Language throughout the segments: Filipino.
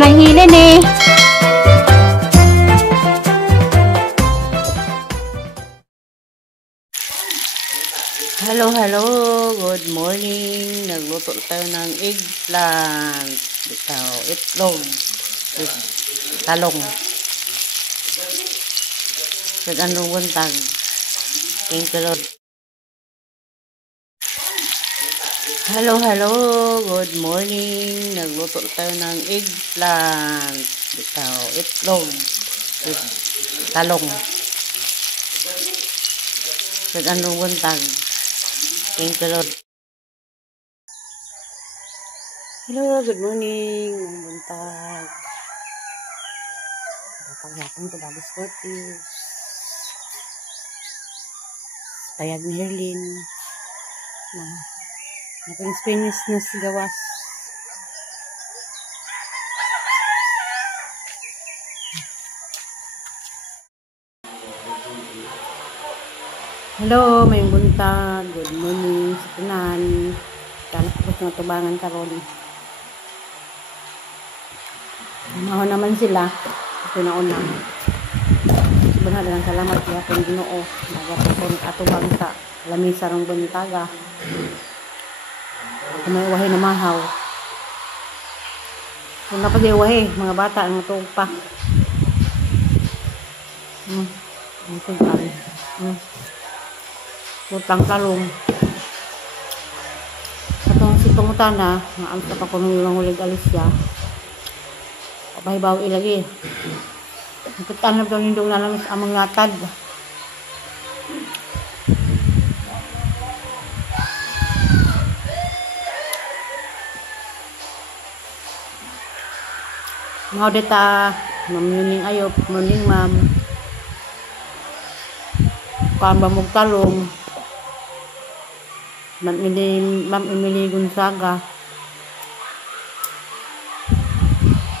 lang hilin eh. Hello, good morning. Nagluto tayo ng eggplant. Ito, itlog. Talong. With anong buntag. Thank you, Lord. Hello, good morning. Nagluto tayo ng eggplant. Ito, itlog. Talong. With anong buntag. Thank you, Lord. Hello, good morning. Ang buntag. Paghapon ko bago sporties. Payag ni Herlin. Ating Spanish na gawas. Hello, may buntag. Good morning sa tanan. Kanak ko sa tubangan karon. Maho naman sila. Ito na una. Subhanahu lang salamat kaya kung Ginoo. Nagapon atubang sa lamisa ng buntaga. May wahay na mahaw. Kung napagay wahay, mga bata ang matug pa. Ito kami. Putang talong. Atong sitong utana, maam sa pakunulang ulig alisya. Papahibaw ilagi. Nagkatanap daw nindong nalamis amang ngatad. Mga deta, mamuning ayop, mamuning ma'am. Kaan ba mong talong. Ma'am Emily Gonzaga.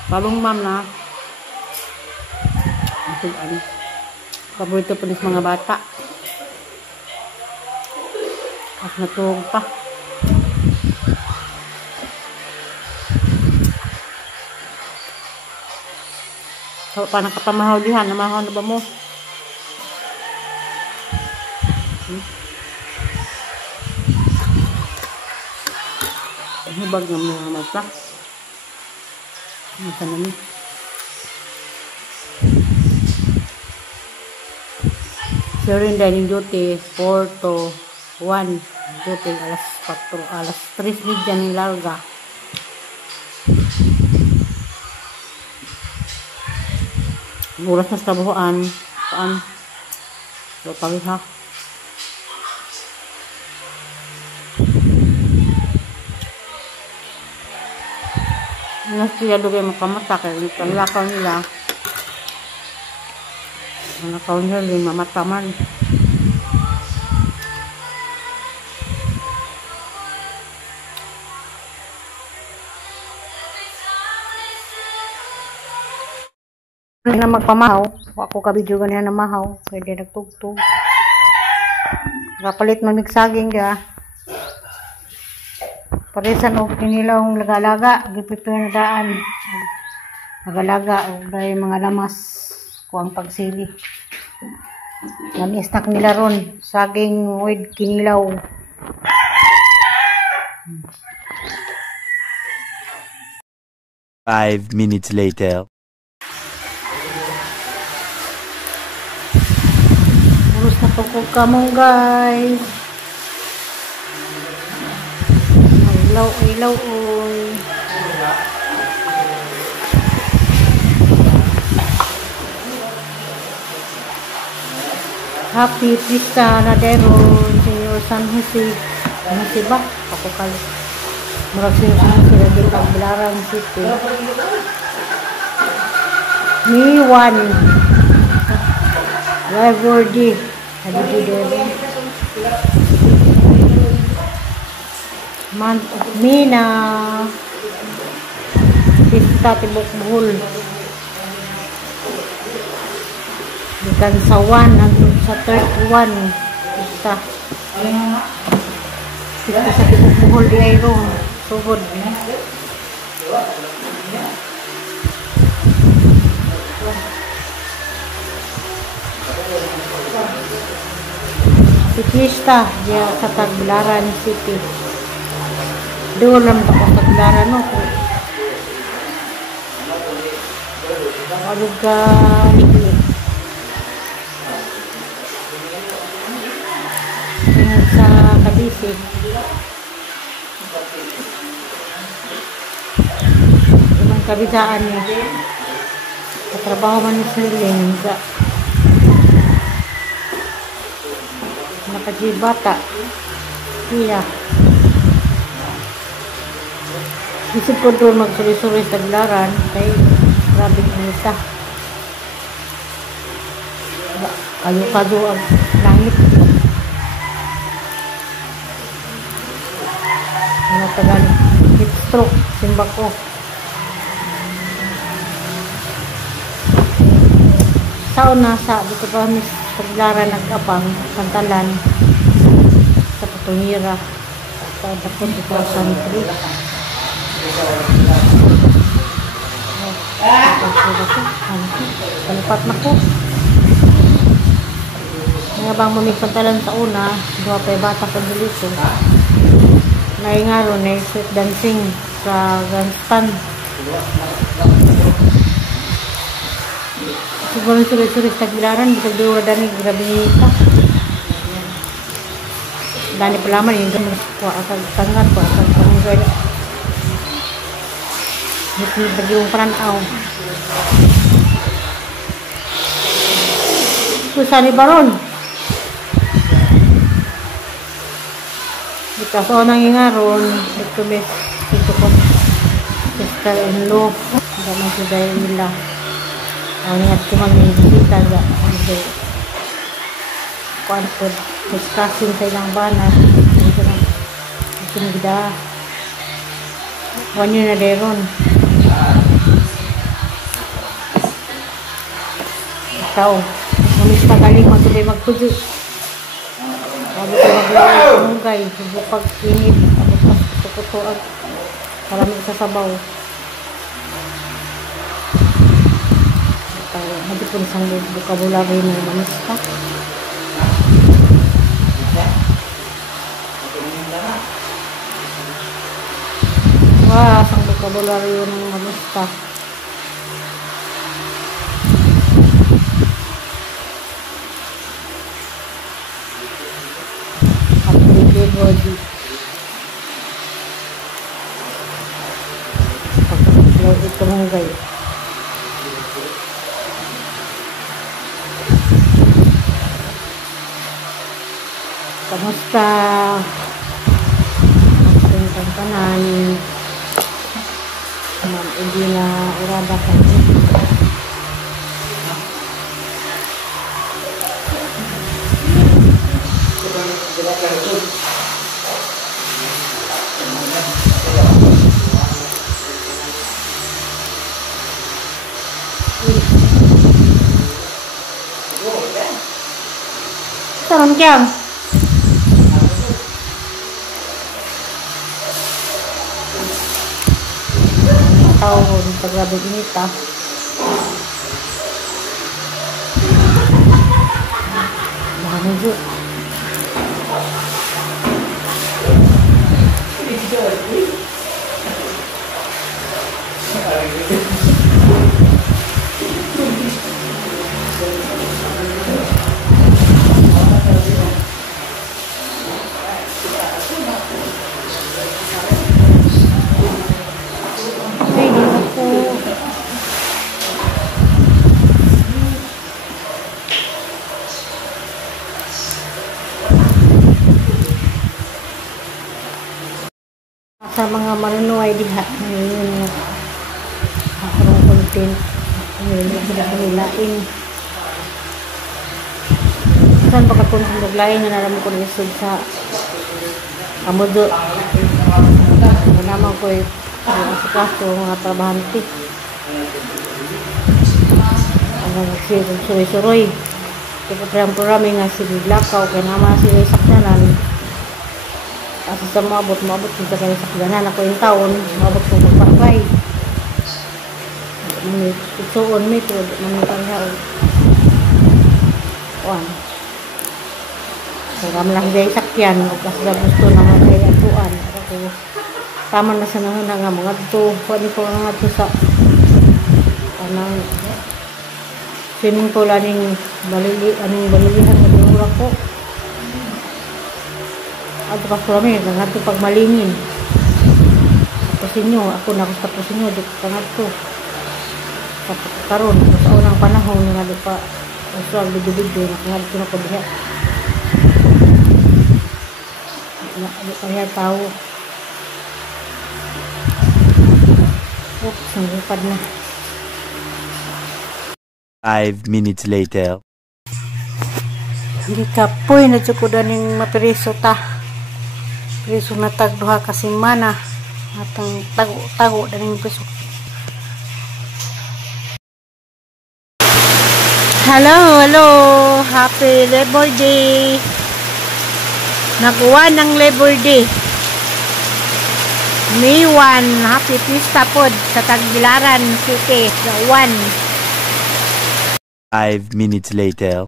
Talong ma'am na. Paborito pa rin mga bata. At natulog pa. So, paano ka pa mahaulihan? Namahaw na ba mo? Hubag ng mga mata. Masa namin. Sharing dining duty 4 to 1. Duty alas 4, alas 3 ng larga. Oras na sa tabuhan. Saan? So, paliha. Siya doon kayo makamata kaya ang lakaw nila ang lakaw nila yung mamata man. Na magpamahaw ako kabidyo ganyan na mahaw kaya di nagtugtog kapalit mamig-saging ka parisan o kinilawang lagalaga gipipir na daan lagalaga o dahil mga lamas kuang pagsili nami-snack nila ron saging with kinilaw. Five minutes later. Urus na pagkog ka mo guys. Ilaw oy. Happy Pista Nadero Senyor San Jose. Ano si ba? Ako kal. Murag Senyor San Jose lagi Pagbilaran City. Me one. Live wordy. Hadi dito. Mina Pista Tibok Buhol bukan sa 1 hanggang sa 31 Pista sa Tibok Buhol di ay ro sugod Si Fiesta, diya sa Tagbilaran City. Doon lang ako sa Tagbilaran, no? Alug ka ligli. Tingnan sa Kabisi. Ibang kabisaan niya. Katrabaho man ni Siling. Nakajibata. Iya. Isip ko doon magsuri-suri sa Tagbilaran. Kaya grabe nita. Kayo-kayo ang langit. Ano tagal? Heat stroke. Simba ko. Sa una sa dito pa kami sa Tagbilaran nag-apang Pantalan sa Putungira sa Dapot 2003. Palipat na ko. Nga bang Pantalan sa una, dua pa bata ko dito. Naingaro na street dancing sa grandstand. Siguro sulit-sulit sa Tagbilaran, bisag diura dani grabe nita. Dani palaman yung gamit ko asal tangan ko asal panggal. Hindi bagi yung pananaw. Susah ni Baron. Dito nang ingaron, dito mes dito ko sister-in-law. Hindi man si dahil nila. Ang ingat ko man may bisita ga. Hindi. Kuan po, discussing sa ilang banat. Dito na. Dito na gida. Kuan yun na deron. Ikaw. Mamis pagaling matulay magpujo. Sabi ko maglaway sa munggay. Sabi pag-init. Sabi pag-tukutuan. Maraming sa sabaw. Hindi po isang vocabulary ng mamista. Wah, isang vocabulary ng mamista. Body. Pagkakalaw ito mong gayo. Kamusta? Ang kanan. Hindi na urada ka. Sarang kyang. Tahun paglabi inita. Menuju. Sa mga manunuay diha ngayon nga ang content ngayon sila kanilain saan baka kung naglain na naramon ko nisod sa kamudo naman ko sa kaso mga trabahante ang suroy-suroy program nga siglakaw kaya naman sila isaksanan. Kasi sa mabot kung kasi sa kaganan ako yung taon, mabot kong magpapay. Ituon may tulad, manipang haon. Kuan. Kung kami lang dahil sakyan, kasi sa gusto naman ay atuan. Ako, tama na sa nga mga ito. Pwede ko nga ito sa anang swimming pool aning balilihan ng dinura ko. At pa kami, nga ito pag malingin. Tapusin nyo, ako na tapusin nyo, di ko nga ito. Karon, sa unang panahon, nga di pa, usual, bido-bido, nga ito na ko diha. Di pa niya tao. Oops, nangipad na. 5 minutes later. Hindi ka po'y nadsukudan ng mapiriso ta. Piriso na tagduha kasi mana. Atang tago na ng piso. Hello. Happy Labor Day. Nagawa ng Labor Day. May 1. Happy Pista pod sa Tagbilaran City. The 1. 5 minutes later.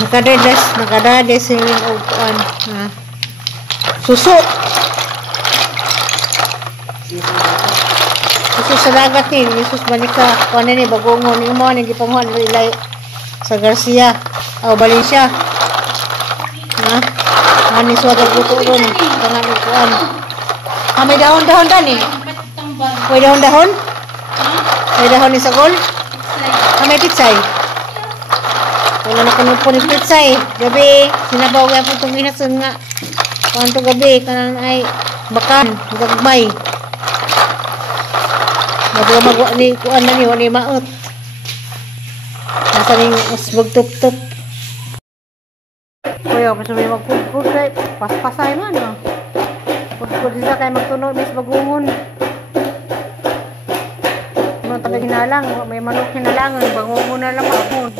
Nakadades yung upuan. Suso sa dagat ni Jesus Banika. Kung ano ni Bagongon, yung mga nagipamuhan ilay sa Garcia o Valencia. Ano suwa buto ron. Tangan upuan. May dahon-dahon dan eh. May dahon-dahon? May dahon ni Sagol? May pitsay. Wala na kanupon ni pitsay. Gabi, sinabaw kaya po itong inasun nga. Kanto gabi, kanan ay bakan, gagmay. Magwa ni kuan na ni, wala ni maot. Nasa ning usbog tup-tup. Kuya, masabi magpugpug kay paspasay man. Pugpug isa kay magtunod, mis bagungon. Mga taga hinalang, may manok hinalangan, bangungon na lang ako.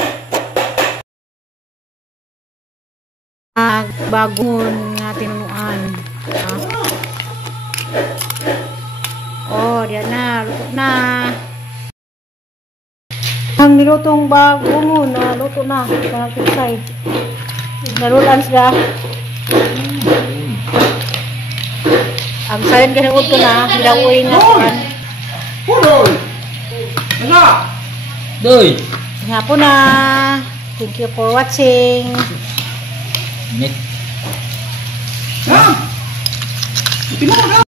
Bagon nga tinunuan. Oh, diyan na, luto na. Ang nilutong bagongon na luto na, sa kisay. Narulan sila. Ang sayon kasi uto na, hilawin na kuan. Doy! Ano? Doy! Nga po na. Thank you for watching. Nick. Ha? Ito mo na.